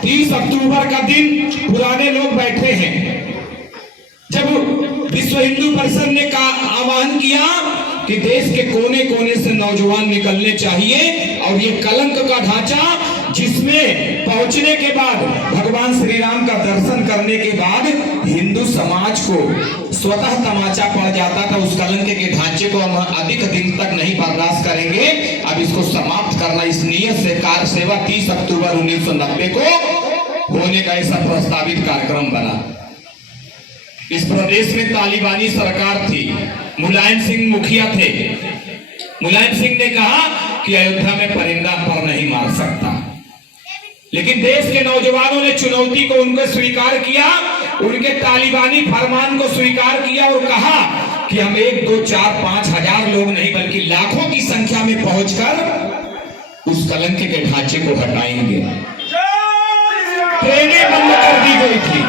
30 अक्टूबर का दिन पुराने लोग बैठे हैं। जब विश्व हिंदू परिषद ने का आह्वान किया कि देश के कोने कोने से नौजवान निकलने चाहिए और ये कलंक का ढांचा जिसमें पहुंचने के बाद भगवान श्री राम का दर्शन करने के बाद हिंदू समाज को स्वतः तमाचा पड़ जाता था, उस कलंक के ढांचे को हम अधिक दिन तक नहीं बर्दाश्त करेंगे। अब इसको समाप्त करना, इस नियत से कार्य सेवा 30 अक्टूबर 1990 को होने का ऐसा प्रस्तावित कार्यक्रम बना। इस प्रदेश में तालिबानी सरकार थी, मुलायम सिंह मुखिया थे। मुलायम सिंह ने कहा कि अयोध्या में परिंदा पर नहीं मार सकता, लेकिन देश के नौजवानों ने चुनौती को उनको स्वीकार किया, उनके तालिबानी फरमान को स्वीकार किया और कहा कि हम 1, 2, 4, 5 हजार लोग नहीं बल्कि लाखों की संख्या में पहुंचकर उस कलंक के ढांचे को हटाएंगे। ट्रेनें बंद कर दी गई थी,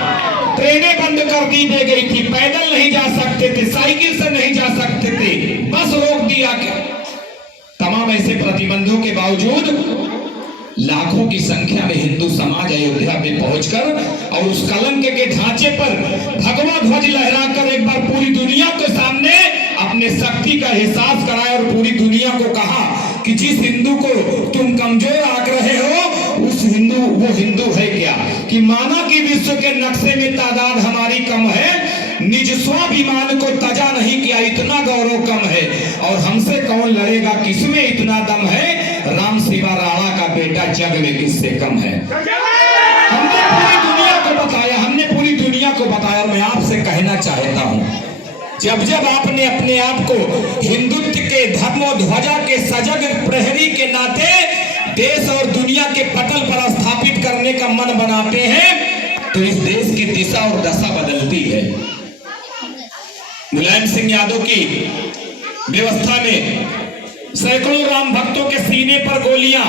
ट्रेनें बंद कर दी गई थी, पैदल नहीं जा सकते थे, साइकिल से नहीं जा सकते थे, बस रोक दिया गया। तमाम ऐसे प्रतिबंधों के बावजूद लाखों की संख्या में हिंदू समाज अयोध्या में पहुंचकर और उस कलंक के ढांचे पर भगवा ध्वज लहराकर एक बार पूरी दुनिया के सामने अपने शक्ति का एहसास कराया और पूरी दुनिया को कहा कि जिस हिंदू को तुम कमजोर आंक रहे हो उस हिंदू वो हिंदू है क्या, कि माना कि विश्व के नक्शे में तादाद हमारी कम है, निज स्वाभिमान को तजा नहीं किया, इतना गौरव कम है और हमसे कौन लड़ेगा, किसमें इतना दम है, राम सिवा राणा का बेटा जग में किससे कम है। हमने पूरी दुनिया को बताया, हमने पूरी दुनिया को बताया। और मैं आपसे कहना चाहता हूँ, जब जब आपने अपने आप को हिंदुत्व के धर्म और ध्वजा के सजग प्रहरी के नाते देश और दुनिया के पटल पर स्थापित करने का मन बनाते हैं तो इस देश की दिशा और दशा बदलती है। मुलायम सिंह यादव की व्यवस्था में सैकड़ों राम भक्तों के सीने पर गोलियां,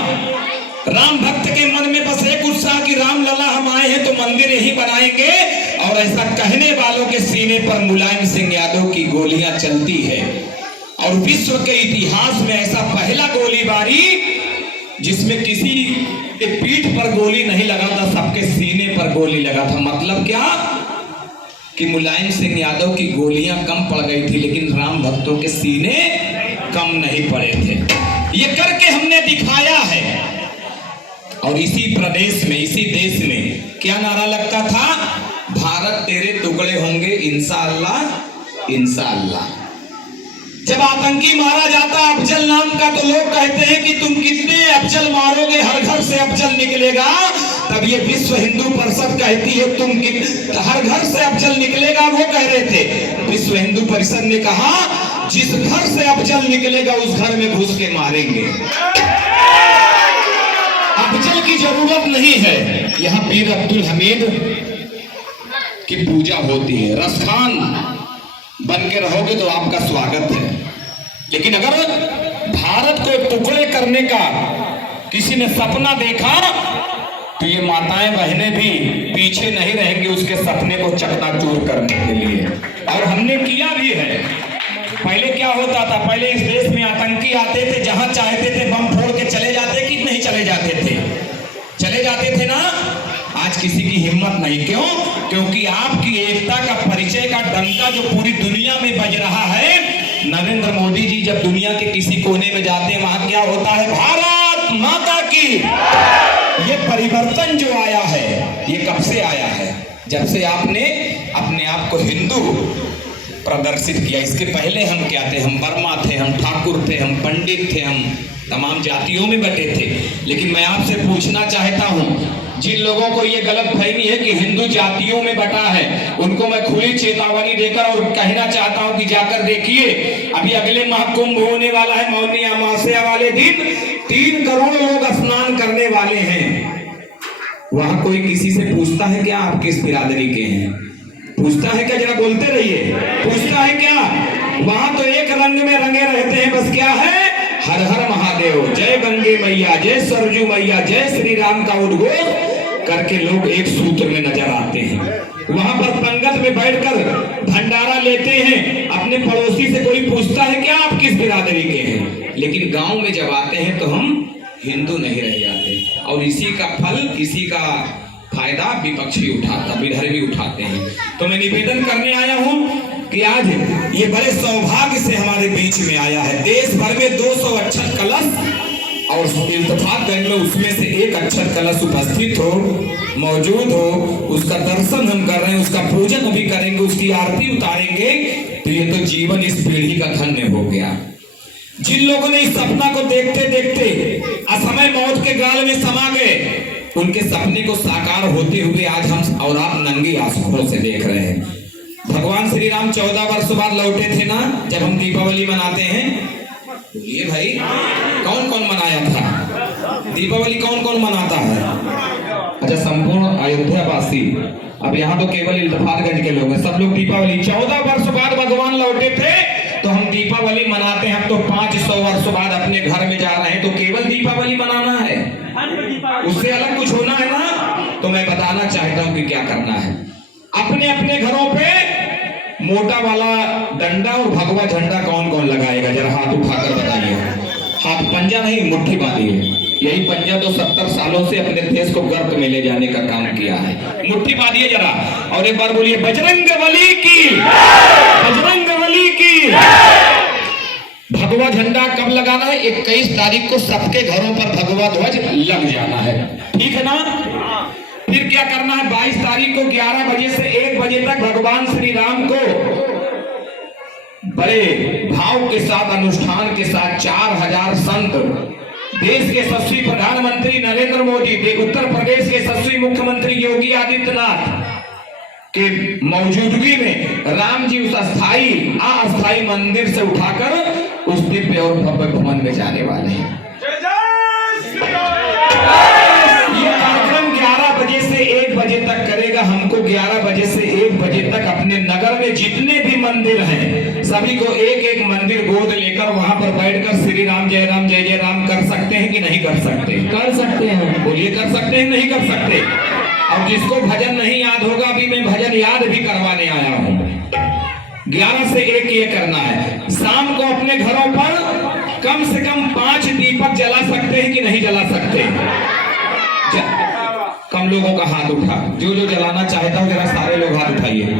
राम भक्त के मन में बस एक उत्साह कि राम लला हम आए हैं तो मंदिर यही बनाएंगे, और ऐसा कहने वालों के सीने पर मुलायम सिंह यादव की गोलियां चलती है। और विश्व के इतिहास में ऐसा पहला गोलीबारी जिसमें किसी के पीठ पर गोली नहीं लगा था, सबके सीने पर गोली लगा था। मतलब क्या कि मुलायम सिंह यादव की गोलियां कम पड़ गई थी लेकिन राम भक्तों के सीने कम नहीं पड़े थे। ये करके हमने दिखाया है। और इसी प्रदेश में, इसी देश में क्या नारा लगता था, भारत तेरे टुकड़े होंगे इंशाअल्लाह इंशाअल्लाह। जब आतंकी मारा जाता अफजल नाम का तो लोग कहते हैं कि तुम कितने अफजल मारोगे, हर घर से अफजल निकलेगा। तब ये विश्व हिंदू परिषद कहती है तुम हर घर से अफजल निकलेगा, वो कह रहे थे। विश्व हिंदू परिषद ने कहा जिस घर से अफजल निकलेगा उस घर में घुस के मारेंगे। अफजल की जरूरत नहीं है, यहाँ पीर अब्दुल हमीद की पूजा होती है। रसखान बन के रहोगे तो आपका स्वागत है, लेकिन अगर भारत को टुकड़े करने का किसी ने सपना देखा तो ये माताएं बहनें भी पीछे नहीं रहेंगी उसके सपने को चकनाचूर करने के लिए। और हमने किया भी है। पहले क्या होता था, पहले इस देश में आतंकी आते थे, जहां चाहते थे बम फोड़ के चले जाते कि नहीं चले जाते थे, चले जाते थे ना। आज किसी की हिम्मत नहीं, क्यों? क्योंकि आपकी एकता का परिचय का डंका जो पूरी दुनिया में बज रहा है। नरेंद्र मोदी जी जब दुनिया के किसी कोने में जाते हैं वहां क्या होता है, भारत माता की। ये परिवर्तन जो आया है ये कब से आया है, जब से आपने अपने आप को हिंदू प्रदर्शित किया। इसके पहले हम क्या थे, हम वर्मा थे, हम ठाकुर थे, हम पंडित थे, हम तमाम जातियों में बटे थे। लेकिन मैं आपसे पूछना चाहता हूं, जिन लोगों को ये गलत फहमी है कि हिंदू जातियों में बटा है, उनको मैं खुली चेतावनी देकर और कहना चाहता हूं कि जाकर देखिए, अभी अगले माह कुंभ होने वाला है। मौनी अमावस्या वाले दिन 3 करोड़ लोग स्नान करने वाले हैं। वहां कोई किसी से पूछता है क्या आप किस बिरादरी के हैं? पूछता है क्या? जरा बोलते रहिए, पूछता है क्या? वहां तो एक रंग में रंगे रहते हैं, बस क्या है, हर हर महादेव, जय गंगे मैया, जय सरजू मैया, जय श्री राम का उद्घोष करके लोग एक सूत्र में नजर आते हैं। वहां पर पंगत में बैठकर भंडारा लेते हैं। अपने पड़ोसी से कोई पूछता है क्या आप किस बिरादरी के हैं? लेकिन गांव में जब आते हैं तो हम हिंदू नहीं रह जाते। और इसी का फल, इसी का फायदा विपक्षी उठाता, विधर्मी उठाते हैं। तो मैं निवेदन करने आया हूं कि आज ये बड़े सौभाग्य से हमारे बीच में आया है। देश भर में 200 अक्षर कलश और इल्तफातगंज में उसमें से एक अक्षर कलश उपस्थित हो, मौजूद हो, उसका दर्शन हम कर रहे हैं, उसका पूजन भी करेंगे, उसकी आरती उतारेंगे। तो ये तो जीवन इस पीढ़ी का धन्य हो गया। जिन लोगों ने इस सपना को देखते देखते असमय मौत के गाल में समा गए, उनके सपने को साकार होते हुए आज हम और आप नंगी आंखों से देख रहे हैं। भगवान श्री राम 14 वर्ष बाद लौटे थे ना, जब हम दीपावली मनाते हैं। बोलिए भाई, कौन कौन मनाया था दीपावली? कौन कौन मनाता है? अच्छा, संपूर्ण अयोध्या वासी। अब यहाँ तो केवल इल्तफातगंज के लोग हैं, सब लोग दीपावली 14 वर्ष बाद भगवान लौटे थे तो हम दीपावली मनाते हैं। हम तो 500 वर्ष बाद अपने घर में जा रहे हैं, तो केवल दीपावली मनाना है, उससे अलग कुछ होना है ना। तो मैं बताना चाहता हूं कि क्या करना है। अपने अपने घरों पे मोटा वाला डंडा और भगवा झंडा कौन कौन लगाएगा? जरा हाथ उठाकर बताइए। हाथ, पंजा नहीं, मुट्ठी बांधिए। यही पंजा तो 70 सालों से अपने देश को गर्त में ले जाने का काम किया है। मुट्ठी बांधिए जरा और एक बार बोलिए बजरंगबली की, बजरंगबली की। भगवा झंडा कब लगाना है? 21 तारीख को सबके घरों पर भगवा ध्वज लग जाना है, ठीक है ना? फिर क्या करना है? 22 तारीख को 11 बजे से 1 बजे तक भगवान श्री राम को बड़े भाव के साथ, अनुष्ठान के साथ 4000 संत, देश के यशस्वी प्रधानमंत्री नरेंद्र मोदी, उत्तर प्रदेश के यशस्वी मुख्यमंत्री योगी आदित्यनाथ के मौजूदगी में राम जी उस अस्थाई मंदिर से उठाकर उस दिव्य और भव्य भवन में जाने वाले हैं। ये कार्यक्रम 11 बजे से 1 बजे तक करेगा। हमको 11 बजे से 1 बजे तक अपने नगर में जितने भी मंदिर हैं, सभी को एक एक मंदिर गोद लेकर वहां पर बैठकर श्री राम जय राम कर सकते हैं कि नहीं कर सकते? कर सकते हैं। बोलिए, कर सकते हैं नहीं कर सकते? और जिसको भजन नहीं याद होगा, अभी मैं भजन याद भी करवाने आया हूं। 11 से 1 ये करना है। शाम को अपने घरों पर कम से कम 5 दीपक जला सकते हैं कि नहीं जला सकते? कम लोगों का हाथ उठा, जो जो जलाना चाहता हूं जरा सारे लोग हाथ उठाइए,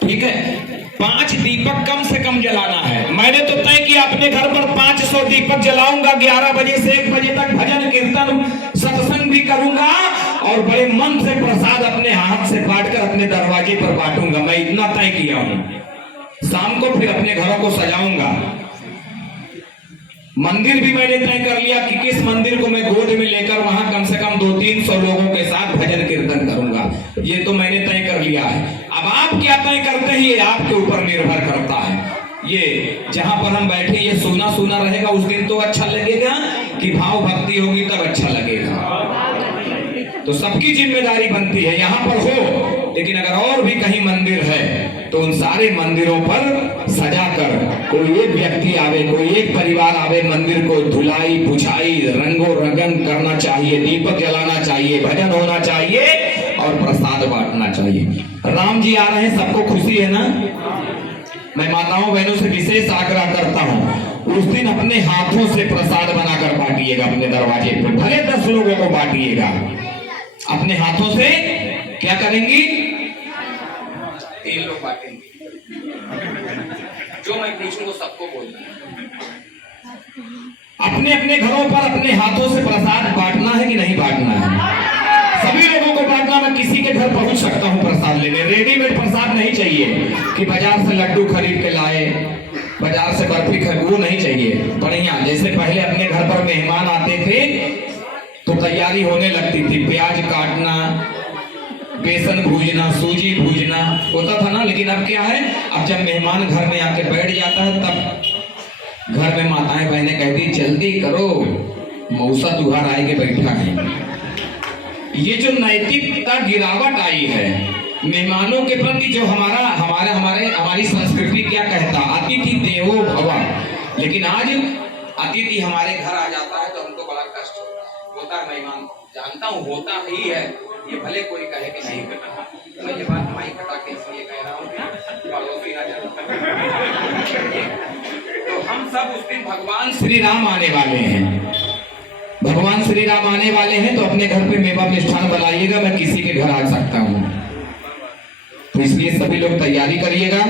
ठीक है? 5 दीपक कम से कम जलाना है। मैंने तो तय किया अपने घर पर 500 दीपक जलाऊंगा। 11 बजे से 1 बजे तक भजन कीर्तन सत्संग भी करूंगा और बड़े मन से प्रसाद अपने हाथ से बांटकर अपने दरवाजे पर बांटूंगा। मैं इतना तय किया हूं। शाम को फिर अपने घरों को सजाऊंगा। मंदिर भी मैंने तय कर लिया कि किस मंदिर को मैं गोद में लेकर वहां कम से कम 200-300 लोगों के साथ भजन कीर्तन करूंगा। ये तो मैंने तय कर लिया है। अब आप क्या तय करते हैं ये आपके ऊपर निर्भर करता है। ये जहां पर हम बैठे ये सोना सोना रहेगा, उस दिन तो अच्छा लगेगा कि भाव भक्ति होगी तब अच्छा लगेगा। तो सबकी जिम्मेदारी बनती है यहाँ पर हो, लेकिन अगर और भी कहीं मंदिर है तो उन सारे मंदिरों पर सजाकर कोई एक व्यक्ति आवे, कोई एक परिवार आवे, मंदिर को धुलाई पुछाई रंगो रंगन करना चाहिए, दीपक जलाना चाहिए, भजन होना चाहिए और प्रसाद बांटना चाहिए। राम जी आ रहे हैं, सबको खुशी है ना? मैं माताओं बहनों से विशेष आग्रह करता हूँ, उस दिन अपने हाथों से प्रसाद बनाकर बांटिएगा। अपने दरवाजे पे भले 10 लोगों को बांटिएगा। अपने हाथों से क्या करेंगी? 3 लोग बांटेंगे। जो मैं पूछूंगा सबको बोलना है। अपने अपने घरों पर अपने हाथों से प्रसाद बांटना है कि नहीं बांटना है? सभी लोगों को बांटना। मैं किसी के घर पहुंच सकता हूं प्रसाद लेने। रेडीमेड प्रसाद नहीं चाहिए कि बाजार से लड्डू खरीद के लाए, बाजार से बर्फी खरीद, वो नहीं चाहिए। बढ़िया, जैसे पहले अपने घर पर मेहमान आते थे तो तैयारी होने लगती थी, प्याज काटना, बेसन भूजना, सूजी भूजना होता था ना। लेकिन अब क्या है, अब जब मेहमान घर में आके बैठ जाता है तब घर में माताएं बहनें कहती जल्दी करो, मौसा दुहार आए के बैठा है। ये जो नैतिकता गिरावट आई है मेहमानों के प्रति, जो हमारी संस्कृति क्या कहता, अतिथि देवो भव। लेकिन आज अतिथि हमारे घर आ जाता है तो हमको बड़ा कष्ट होता है। मेहमान जानता हूँ होता ही है, ये भले कोई कहे कि नहीं करता। मैं ये बात माइक हटा के इसलिए कह रहा हूँ कि पड़ोसी ना जाए। तो हम सब उस दिन भगवान श्री राम आने वाले हैं। भगवान श्री राम आने वाले हैं तो अपने घर पे मेवा मिष्ठान बनाइएगा, मैं किसी के घर आ सकता हूं, तो इसलिए सभी लोग तैयारी करिएगा।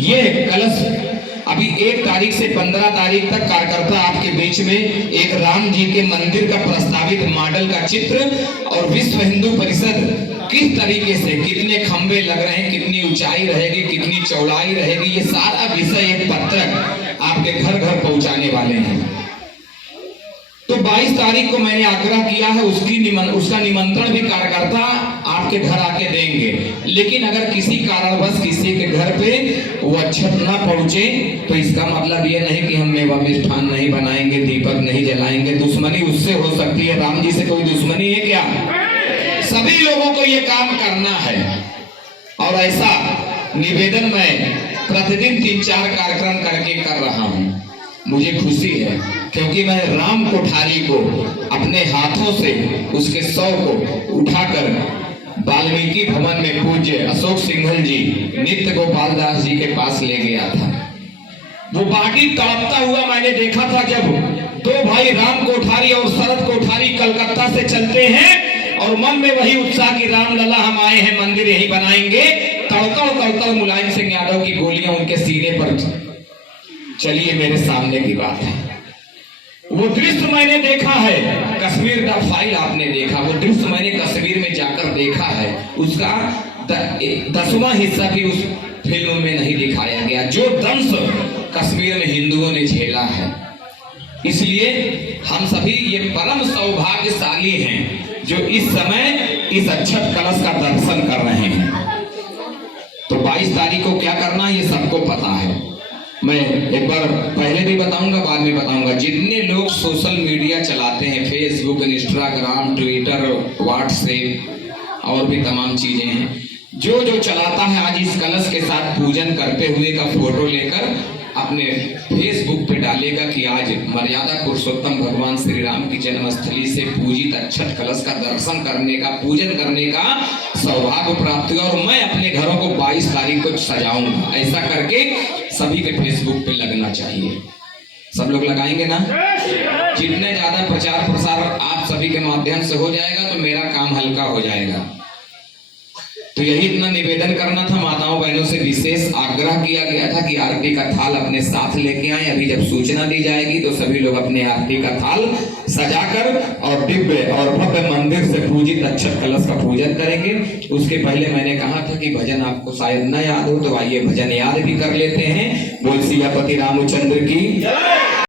ये कलश अभी 1 तारीख से 15 तारीख तक कार्यकर्ता आपके बीच में एक राम जी के मंदिर का प्रस्तावित मॉडल का चित्र और विश्व हिंदू परिषद किस तरीके से, कितने खंबे लग रहे हैं, कितनी ऊंचाई रहेगी, कितनी चौड़ाई रहेगी, ये सारा विषय एक पत्रक आपके घर घर पहुंचाने वाले हैं। तो 22 तारीख को मैंने आग्रह किया है, उसका निमंत्रण भी कार्यकर्ता आपके घर आके देंगे। लेकिन अगर किसी कारणवश किसी के घर पे वो अक्षत ना पहुंचे तो इसका मतलब ये नहीं कि हम मेवा मिष्ठान नहीं बनाएंगे, दीपक नहीं जलाएंगे। दुश्मनी उससे हो सकती है, राम जी से कोई दुश्मनी है क्या? सभी लोगों को ये काम करना है। और ऐसा निवेदन मैं प्रतिदिन 3-4 कार्यक्रम करके कर रहा हूं। मुझे खुशी है क्योंकि मैं राम कोठारी को अपने हाथों से उसके शव को उठाकर वाल्मीकि भवन में पूज्य अशोक सिंघल जी नित्य गोपाल दास जी के पास ले गया था। वो बाटी तड़पता हुआ मैंने देखा था जब 2 भाई राम कोठारी और शरद कोठारी कलकत्ता से चलते हैं और मन में वही उत्साह कि राम लला हम आए हैं, मंदिर यही बनाएंगे। तड़कड़ मुलायम सिंह यादव की गोलियां उनके सीने पर चलिए, मेरे सामने की बात है। वो दृश्य मैंने देखा है, कश्मीर का फाइल आपने देखा, वो दृश्य मैंने कश्मीर में जाकर देखा है। उसका 10वां हिस्सा भी उस फिल्म में नहीं दिखाया गया, जो दंश कश्मीर में हिंदुओं ने झेला है। इसलिए हम सभी ये परम सौभाग्यशाली हैं जो इस समय इस अक्षत कलश का दर्शन कर रहे हैं। तो 22 तारीख को क्या करना है ये सबको पता है। मैं एक बार पहले भी बताऊंगा, बाद में बताऊंगा। जितने लोग सोशल मीडिया चलाते हैं, फेसबुक, इंस्टाग्राम, ट्विटर, व्हाट्सएप और भी तमाम चीजें हैं, जो जो चलाता है आज इस कलश के साथ पूजन करते हुए का फोटो लेकर अपने फेसबुक पे डालेगा कि आज मर्यादा पुरुषोत्तम भगवान श्री राम की जन्मस्थली से पूजित अक्षत कलश का दर्शन करने का, पूजन करने का सौभाग्य प्राप्त हुआ और मैं अपने घरों को 22 तारीख को सजाऊंगा। ऐसा करके सभी के फेसबुक पे लगना चाहिए। सब लोग लगाएंगे ना? जितने ज्यादा प्रचार प्रसार आप सभी के माध्यम से हो जाएगा तो मेरा काम हल्का हो जाएगा। तो यही इतना निवेदन करना था। माताओं बहनों से विशेष आग्रह किया गया था कि आरती का थाल अपने साथ लेके आए। अभी जब सूचना दी जाएगी तो सभी लोग अपने आरती का थाल सजाकर और दिव्य और भव्य मंदिर से पूजित अक्षत कलश का पूजन करेंगे। उसके पहले मैंने कहा था कि भजन आपको शायद न याद हो, तो आइए भजन याद भी कर लेते हैं। बोल सियापति रामचंद्र की।